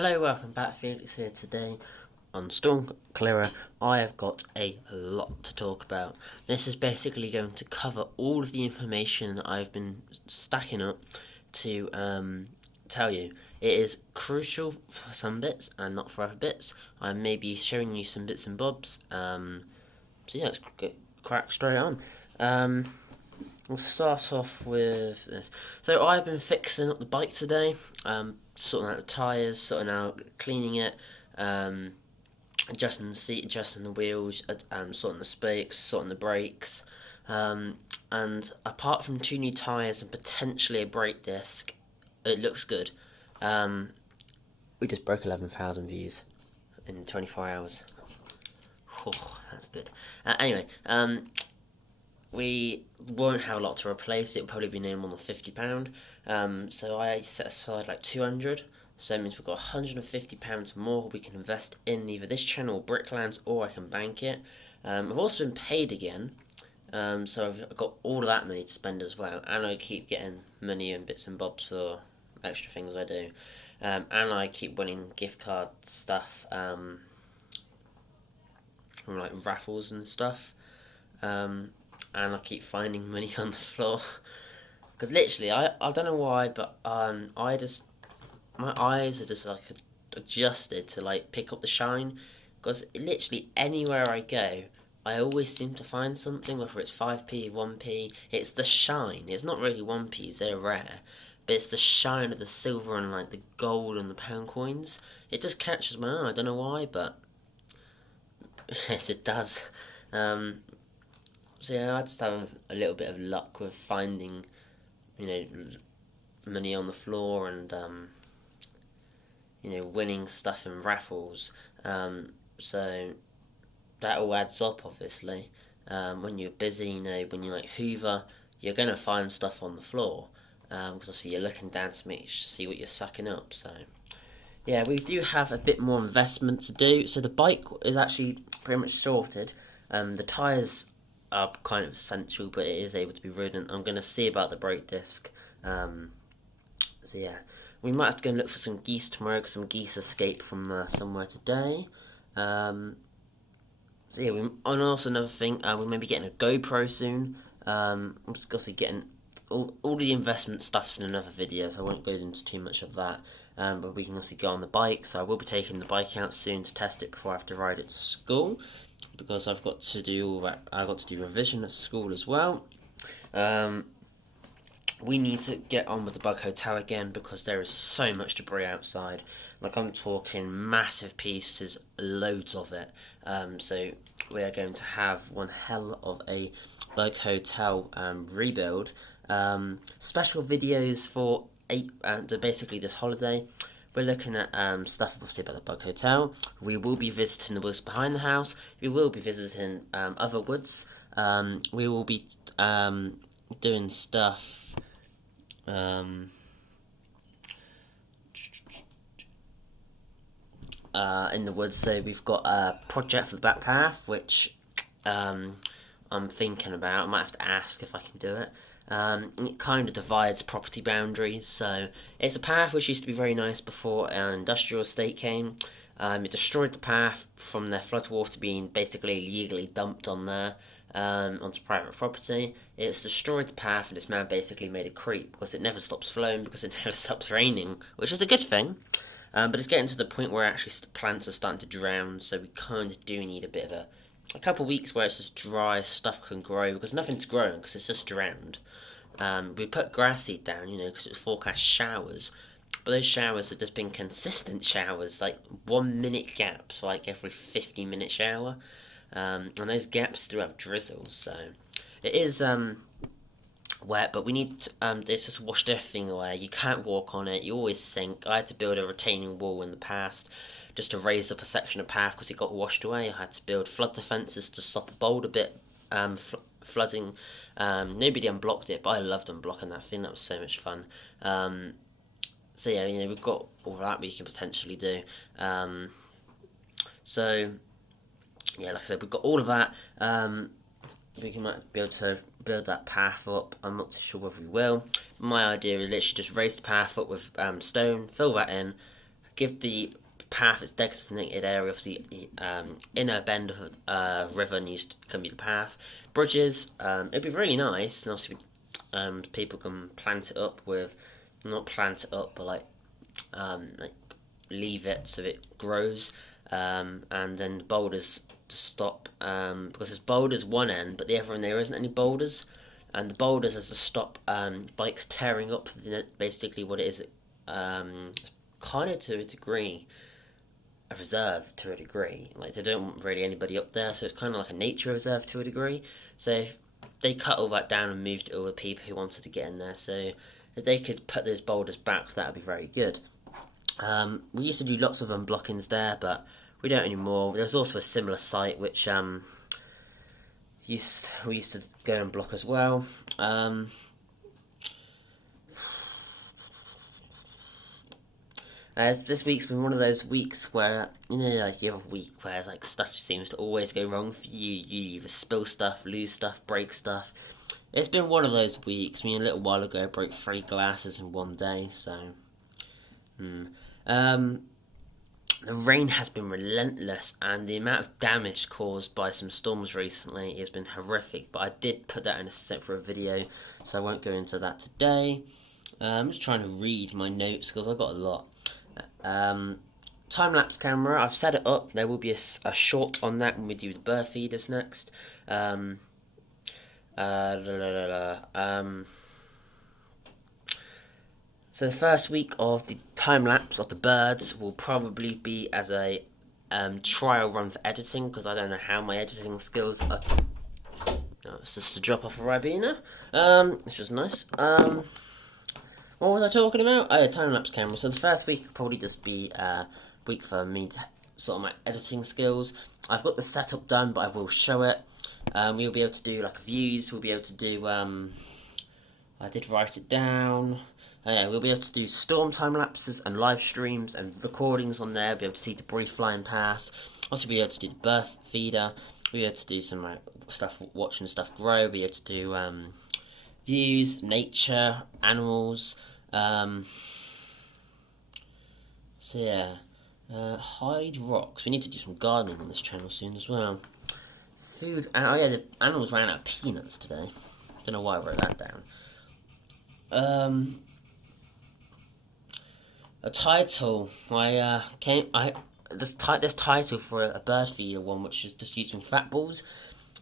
Hello, welcome back. Felix here today on Storm Clearer. I have got a lot to talk about. This is basically going to cover all of the information that I've been stacking up to tell you. It is crucial for some bits and not for other bits. I may be showing you some bits and bobs. So yeah, let's crack straight on. We'll start off with this. So I've been fixing up the bike today, sorting out the tyres, sorting out cleaning it, adjusting the seat, adjusting the wheels, sorting the spokes, sorting the brakes, and apart from 2 new tyres and potentially a brake disc, it looks good. We just broke 11,000 views in 24 hours. Oh, that's good. Anyway, we won't have a lot to replace. It'll probably be no more than £50. So I set aside like 200. So that means we've got £150 more we can invest in either this channel or Bricklands, or I can bank it. I've also been paid again, so I've got all of that money to spend as well, and I keep getting money and bits and bobs for extra things I do, and I keep winning gift card stuff from like raffles and stuff. And I keep finding money on the floor. Because literally, I don't know why, but my eyes are just like adjusted to like pick up the shine. Because literally anywhere I go, I always seem to find something, whether it's 5p, 1p. It's the shine. It's not really 1p's, they're rare. But it's the shine of the silver and like the gold and the pound coins. It just catches my eye, I don't know why, but yes, it does. So yeah, I just have a little bit of luck with finding, money on the floor and, winning stuff in raffles. So that all adds up, obviously. When you're busy, when you like hoover, you're going to find stuff on the floor. Because obviously you're looking down to see what you're sucking up, so... Yeah, we do have a bit more investment to do. So the bike is actually pretty much sorted. The tyres are kind of essential, but it is able to be ridden. I'm going to see about the brake disc. So yeah, we might have to go and look for some geese tomorrow, because some geese escaped from somewhere today. So yeah, and also another thing, we may be getting a GoPro soon. I'm just obviously getting all the investment stuff's in another video, so I won't go into too much of that. But we can also go on the bike, so I will be taking the bike out soon to test it before I have to ride it to school, because I've got to do all that. I've got to do revision at school as well. We need to get on with the bug hotel again, because there is so much debris outside. Like, I'm talking massive pieces, loads of it. So we are going to have one hell of a bug hotel rebuild. Special videos for basically this holiday. We're looking at stuff obviously about the bug hotel. We will be visiting the woods behind the house. We will be visiting other woods. We will be doing stuff in the woods. So we've got a project for the back path, which I'm thinking about. I might have to ask if I can do it. It kind of divides property boundaries, so it's a path which used to be very nice before an industrial estate came. It destroyed the path from their floodwater being basically illegally dumped on there, onto private property. It's destroyed the path, and it's now basically made a creek, because it never stops flowing, because it never stops raining, which is a good thing. But it's getting to the point where actually plants are starting to drown, so we kind of do need a bit of a couple of weeks where it's just dry, stuff can grow, because nothing's growing, because it's just drowned. We put grass seed down, because it's forecast showers, but those showers have just been consistent showers, like 1 minute gaps, like every 50-minute shower, and those gaps do have drizzle, so it is wet, but we need to, it's just washed everything away. You can't walk on it, you always sink. I had to build a retaining wall in the past just to raise up a section of path, because it got washed away. I had to build flood defences to stop a boulder bit flooding. Nobody unblocked it, but I loved unblocking that thing. That was so much fun. So yeah, we've got all that we can potentially do. So yeah, like I said, we've got all of that. We might be able to build that path up. I'm not too sure whether we will. My idea is literally just raise the path up with stone, fill that in, give the path its designated area. Obviously, inner bend of a river can be the path. Bridges, it'd be really nice, and obviously, people can plant it up with, not plant it up, but like leave it so it grows, and then boulders to stop, because there's boulders one end, but the other end there isn't any boulders, and the boulders is to stop bikes tearing up. Basically, what it is, kind of to a degree, a reserve to a degree. Like, they don't want really anybody up there, so it's kind of like a nature reserve to a degree. So if they cut all that down and moved it all the people who wanted to get in there. So if they could put those boulders back, that would be very good. We used to do lots of unblockings there, but we don't anymore. There's also a similar site which we used to go and block as well. This week's been one of those weeks where, like you have a week where like stuff just seems to always go wrong for you. You either spill stuff, lose stuff, break stuff. It's been one of those weeks. A little while ago I broke 3 glasses in one day, so... The rain has been relentless, and the amount of damage caused by some storms recently has been horrific, but I did put that in a separate video, so I won't go into that today. I'm just trying to read my notes, because I've got a lot. Time-lapse camera, I've set it up. There will be a short on that when we do the bird feeders next. So the first week of the time-lapse of the birds will probably be as a trial run for editing, because I don't know how my editing skills are. Oh, it's just a drop off a Ribena. This was nice. What was I talking about? Oh, time-lapse camera. So the first week will probably just be a week for me to sort of my editing skills. I've got the setup done, but I will show it. We'll be able to do like views. We'll be able to do. I did write it down. We'll be able to do storm time lapses and live streams and recordings on there. We'll be able to see debris flying past. Also, be able to do the birth feeder. We'll be able to do some stuff, watching stuff grow. We'll be able to do views, nature, animals. So yeah, hide rocks. We need to do some gardening on this channel soon as well. Food. Oh yeah, the animals ran out of peanuts today. Don't know why I wrote that down. A title. This title for a bird feeder one, which is just using fat balls.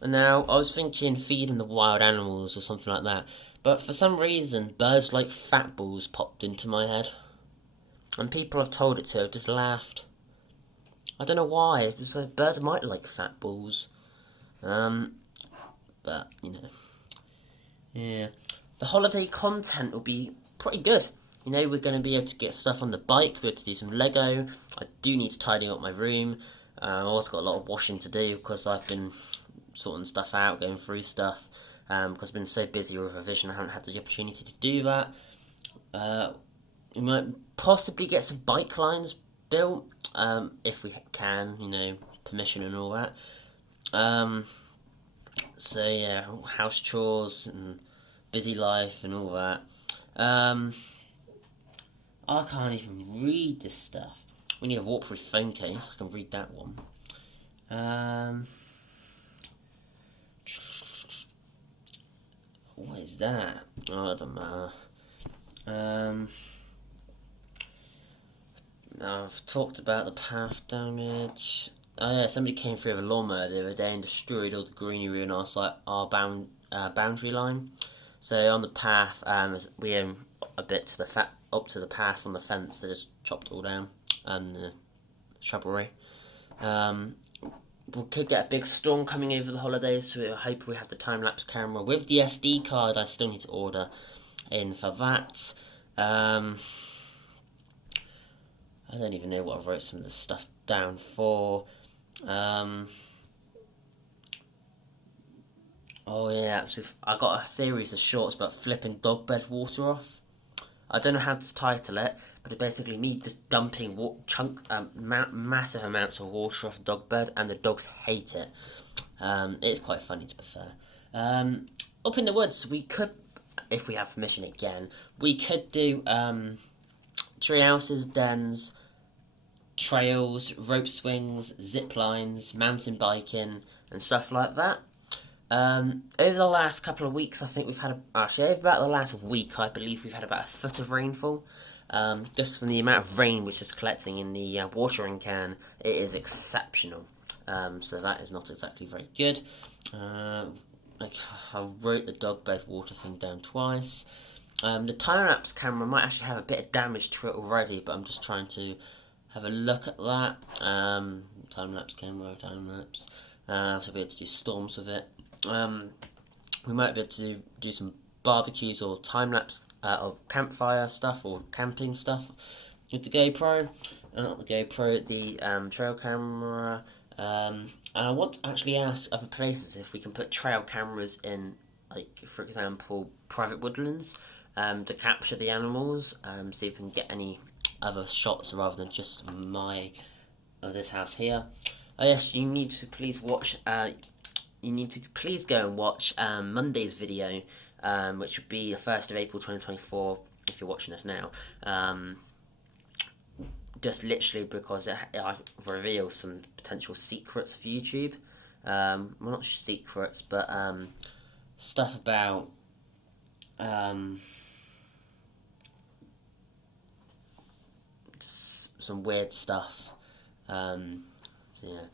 And now I was thinking feeding the wild animals or something like that, but for some reason birds like fat balls popped into my head, and people I've told it to have just laughed. I don't know why. It was like birds might like fat balls, but yeah. The holiday content will be pretty good. We're going to be able to get stuff on the bike. We're able to do some Lego. I do need to tidy up my room. I've also got a lot of washing to do because I've been sorting stuff out, going through stuff. Because I've been so busy with revision, I haven't had the opportunity to do that. We might possibly get some bike lines built, if we can, permission and all that. So yeah, house chores and busy life and all that. I can't even read this stuff. We need a waterproof phone case. I can read that one. What is that? Oh, it doesn't matter. I've talked about the path damage. Oh yeah, somebody came through with a lawnmower the other day and destroyed all the greenery on our boundary line. So on the path, we own a bit to the up to the path on the fence. They just chopped it all down, and the shrubbery. We could get a big storm coming over the holidays, so I hope we have the time-lapse camera with the SD card. I still need to order in for that. I don't even know what I wrote some of the stuff down for. Oh yeah, I got a series of shorts about flipping dog bed water off. I don't know how to title it, but it's basically me just dumping massive amounts of water off a dog bed, and the dogs hate it. It's quite funny, to be fair. Up in the woods, we could, if we have permission again, we could do tree houses, dens, trails, rope swings, zip lines, mountain biking, and stuff like that. Over the last couple of weeks, I think we've had, actually over about the last week, I believe we've had about a foot of rainfall. Just from the amount of rain which is collecting in the watering can, it is exceptional. So that is not exactly very good. I wrote the dog bed water thing down twice. The time-lapse camera might actually have a bit of damage to it already, but I'm just trying to have a look at that. Time-lapse camera, time-lapse. So be able to do storms with it. We might be able to do some barbecues or time-lapse or campfire stuff or camping stuff with the GoPro. Not the GoPro, the trail camera. And I want to actually ask other places if we can put trail cameras in, like, for example, private woodlands, to capture the animals, so you can get any other shots rather than just of this house here. Yes, you need to please watch, please go and watch Monday's video, which would be the 1st of April 2024, if you're watching this now. Just literally because it reveals some potential secrets for YouTube. Well, not secrets, but stuff about just some weird stuff. Yeah.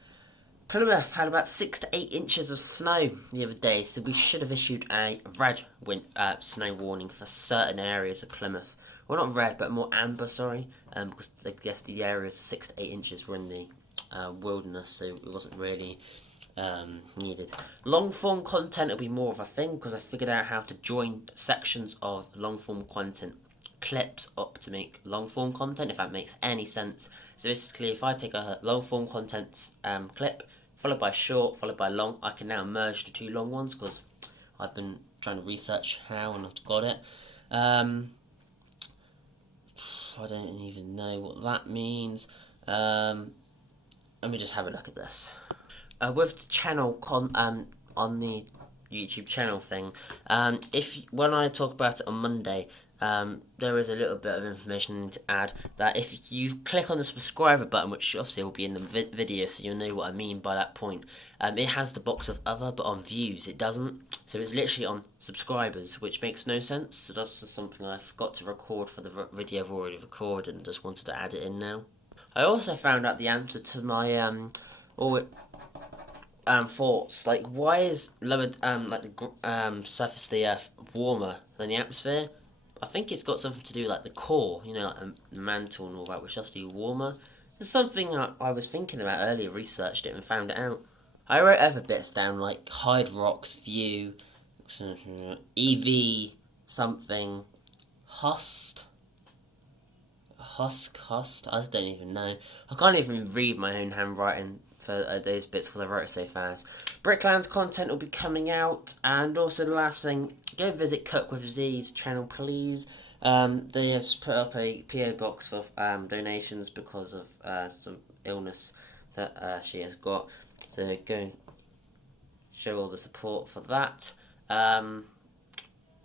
Plymouth had about 6 to 8 inches of snow the other day, so we should have issued a red snow warning for certain areas of Plymouth. Well, not red, but more amber, sorry, because I guess the areas 6 to 8 inches were in the wilderness, so it wasn't really needed. Long form content will be more of a thing, because I figured out how to join sections of long form content clips up to make long form content, if that makes any sense. So basically, if I take a long form content clip, followed by short, followed by long, I can now merge the two long ones, because I've been trying to research how and I've got it. I don't even know what that means. Let me just have a look at this. With the channel on the YouTube channel thing, when I talk about it on Monday, there is a little bit of information I need to add, that if you click on the subscriber button, which obviously will be in the video, so you'll know what I mean by that point, it has the box of other, but on views it doesn't. So it's literally on subscribers, which makes no sense. So that's just something I forgot to record for the video I've already recorded, and just wanted to add it in now. I also found out the answer to my thoughts, like, why is lower the surface of the Earth warmer than the atmosphere? I think it's got something to do like the core, like the mantle and all that, which is obviously warmer. It's something I was thinking about earlier, researched it and found it out. I wrote other bits down, like Hyde Rocks View, EV something, Hust, I don't even know. I can't even read my own handwriting for those bits because I wrote it so fast. Brickland's content will be coming out, and also the last thing, go visit Cook with Z's channel, please. They have put up a PO box for donations because of some illness that she has got, so go and show all the support for that. And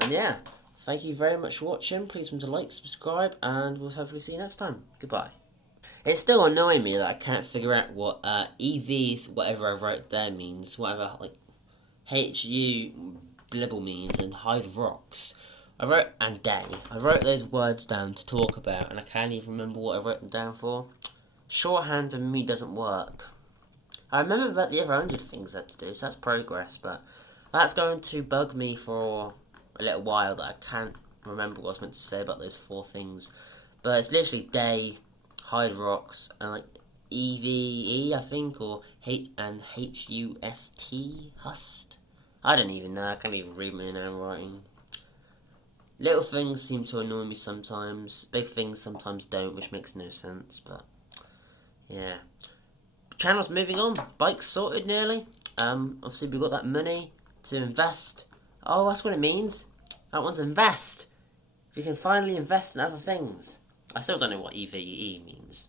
yeah, thank you very much for watching. Please remember to like, subscribe, and we'll hopefully see you next time. Goodbye. It's still annoying me that I can't figure out what EVs, whatever I wrote there means, whatever, like, HU blibble means, and Hyde Rocks. And day. I wrote those words down to talk about, and I can't even remember what I wrote them down for. Shorthand and me doesn't work. I remember about the other 100 things I had to do, so that's progress, but that's going to bug me for a little while, that I can't remember what I was meant to say about those 4 things. But it's literally day, Hyde Rocks, and like EVE, I think, or HUST, Hust. I don't even know, I can't even read my own writing. Little things seem to annoy me sometimes, big things sometimes don't, which makes no sense, but yeah. Channel's moving on, bike's sorted nearly. Obviously we've got that money to invest. Oh, that's what it means. That one's invest. You can finally invest in other things. I still don't know what EVE means.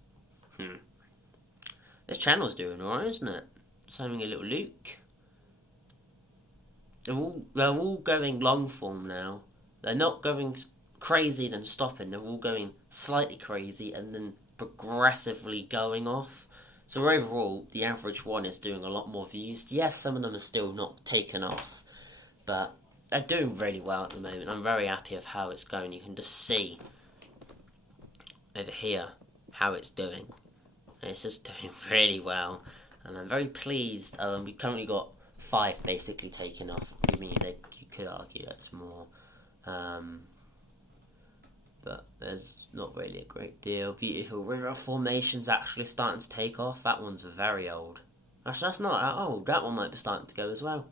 This channel's doing alright, isn't it? It's having a little look. They're all going long form now. They're not going crazy then stopping. They're all going slightly crazy and then progressively going off. So overall, the average one is doing a lot more views. Yes, some of them are still not taken off, but they're doing really well at the moment. I'm very happy with how it's going. You can just see over here how it's doing. And it's just doing really well, and I'm very pleased. We've currently got 5 basically taken off. I mean, you could argue that's more, but there's not really a great deal. Beautiful river formation's actually starting to take off. That one's very old. Actually, that's not that old. That one might be starting to go as well.